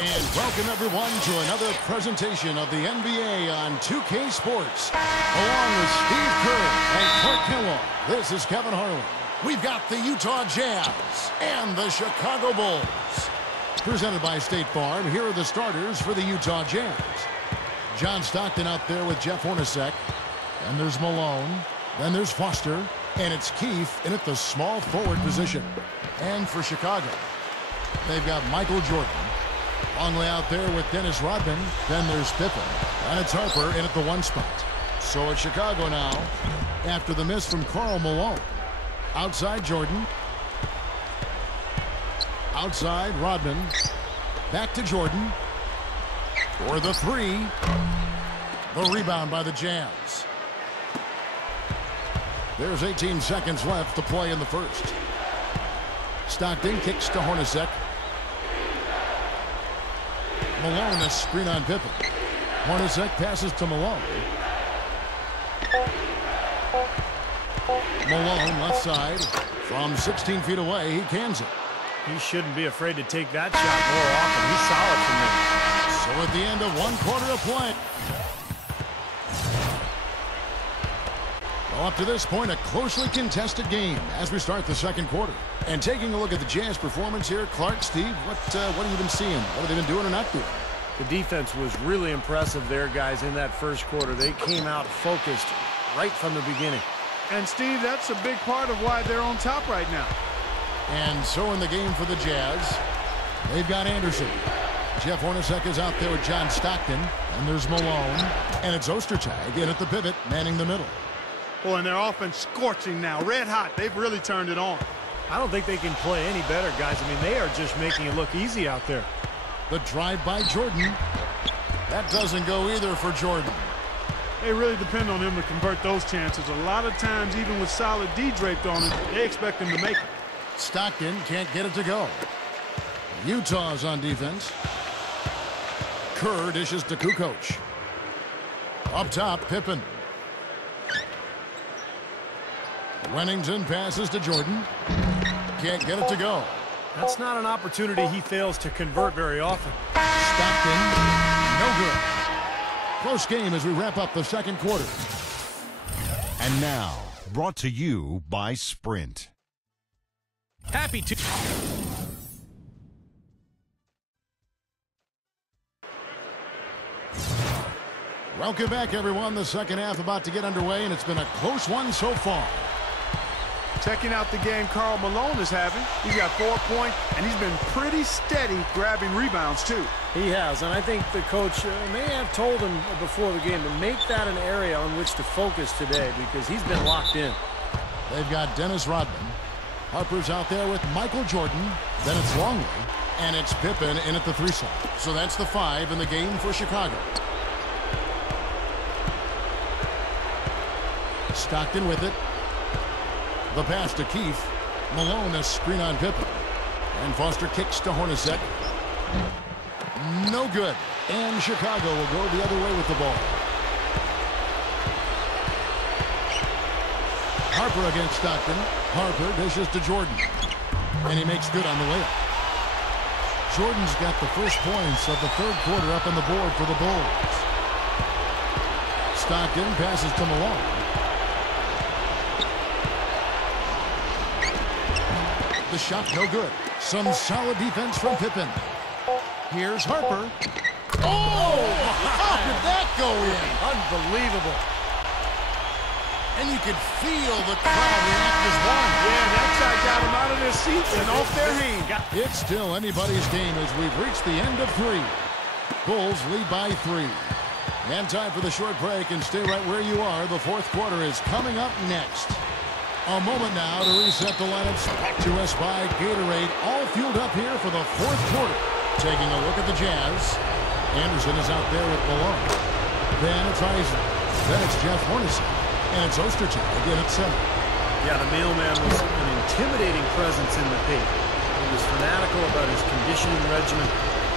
And welcome everyone to another presentation of the NBA on 2K Sports. Along with Steve Kerr and Clark Kellogg, this is Kevin Harlan. We've got the Utah Jazz and the Chicago Bulls. Presented by State Farm, here are the starters for the Utah Jazz. John Stockton out there with Jeff Hornacek. Then there's Malone. Then there's Foster. And it's Keith in at the small forward position. And for Chicago, they've got Michael Jordan. Longley out there with Dennis Rodman. Then there's Pippen. And it's Harper in at the 1 spot. So it's Chicago now after the miss from Karl Malone. Outside Jordan. Outside Rodman. Back to Jordan. For the 3. The rebound by the Jazz. There's 18 seconds left to play in the first. Stockton kicks to Hornacek. Malone, a screen on Pippen. Hornacek passes to Malone. Malone left side. From 16 feet away, he cans it. He shouldn't be afraid to take that shot more often. He's solid from there. So at the end of 1 quarter of play. Well, up to this point, a closely contested game as we start the second quarter. And taking a look at the Jazz performance here, Clark, Steve, what have you been seeing? What have they been doing or not doing? The defense was really impressive there, guys, in that first quarter. They came out focused right from the beginning. And, Steve, that's a big part of why they're on top right now. And so in the game for the Jazz, they've got Anderson. Jeff Hornacek is out there with John Stockton. And there's Malone. And it's Ostertag in at the pivot, manning the middle. Boy, and their offense scorching now. Red hot. They've really turned it on. I don't think they can play any better, guys. I mean, they are just making it look easy out there. The drive by Jordan. That doesn't go either for Jordan. They really depend on him to convert those chances. A lot of times, even with solid D draped on it, they expect him to make it. Stockton can't get it to go. Utah's on defense. Kerr dishes to Kukoc. Up top, Pippen. Wennington passes to Jordan. Can't get it to go. That's not an opportunity he fails to convert very often. Stockton, no good. Close game as we wrap up the second quarter. And now, brought to you by Sprint. Happy to... Welcome back, everyone. The second half about to get underway, and it's been a close one so far. Checking out the game Karl Malone is having. He's got 4 points, and he's been pretty steady grabbing rebounds, too. He has, and I think the coach may have told him before the game to make that an area on which to focus today because he's been locked in. They've got Dennis Rodman. Harper's out there with Michael Jordan. Then it's Longley, and it's Pippen in at the 3 side. So that's the 5 in the game for Chicago. Stockton with it. The pass to Keith. Malone, a screen on Pippen. And Foster kicks to Hornacek. No good. And Chicago will go the other way with the ball. Harper against Stockton. Harper dishes to Jordan. And he makes good on the layup. Jordan's got the first points of the third quarter up on the board for the Bulls. Stockton passes to Malone. The shot no good. Some solid defense from Pippen. Here's Harper. Oh! How did that go in? Unbelievable. And you could feel the crowd react as one. Yeah, that shot got them out of their seats and off their hands. It's still anybody's game as we've reached the end of 3. Bulls lead by 3. And time for the short break, and stay right where you are. The fourth quarter is coming up next. A moment now to reset the lineups. Back to us by Gatorade. All fueled up here for the fourth quarter. Taking a look at the Jazz. Anderson is out there with Malone. Then it's Eisen. Then it's Jeff Hornacek. And it's Ostertag again at center. Yeah, the mailman was an intimidating presence in the paint. He was fanatical about his conditioning regimen.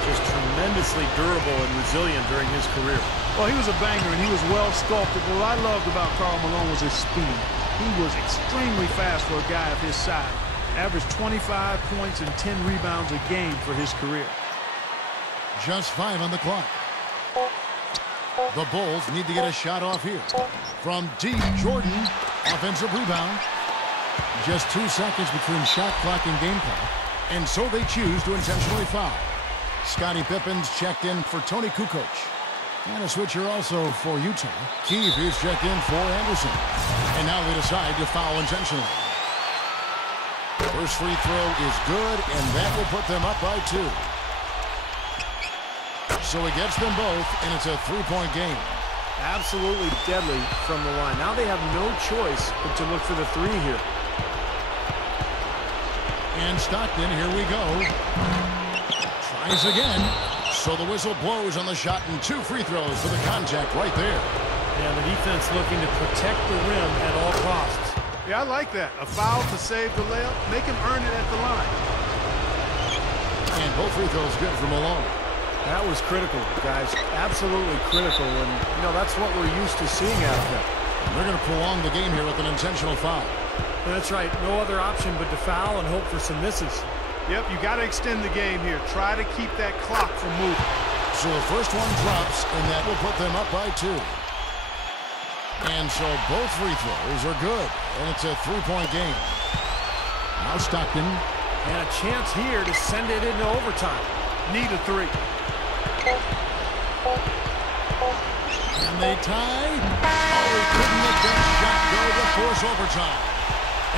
Just tremendously durable and resilient during his career. Well, he was a banger, and he was well sculpted. But what I loved about Karl Malone was his speed. He was extremely fast for a guy of his size. Averaged 25 points and 10 rebounds a game for his career. Just 5 on the clock. The Bulls need to get a shot off here. From deep, Jordan, offensive rebound. Just 2 seconds between shot clock and game clock. And so they choose to intentionally foul. Scottie Pippen's checked in for Tony Kukoc. And a switcher also for Utah. Keefe is checked in for Anderson. And now they decide to foul intentionally. First free throw is good, and that will put them up by 2. So he gets them both, and it's a 3-point game. Absolutely deadly from the line. Now they have no choice but to look for the 3 here. And Stockton, here we go. Tries again. So the whistle blows on the shot, and 2 free throws for the contact right there. And the defense looking to protect the rim at all costs. Yeah, I like that. A foul to save the layup. Make him earn it at the line. And both free throws good for Malone. That was critical, guys. Absolutely critical. And, you know, that's what we're used to seeing out of them. They're going to prolong the game here with an intentional foul. That's right. No other option but to foul and hope for some misses. Yep, you got to extend the game here. Try to keep that clock from moving. So the first one drops, and that will put them up by 2. And so both free throws are good, and it's a 3-point game. Now Stockton. And a chance here to send it into overtime. Need a 3. And they tie. Oh, he couldn't make that shot go to force overtime.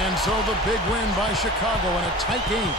And so the big win by Chicago in a tight game.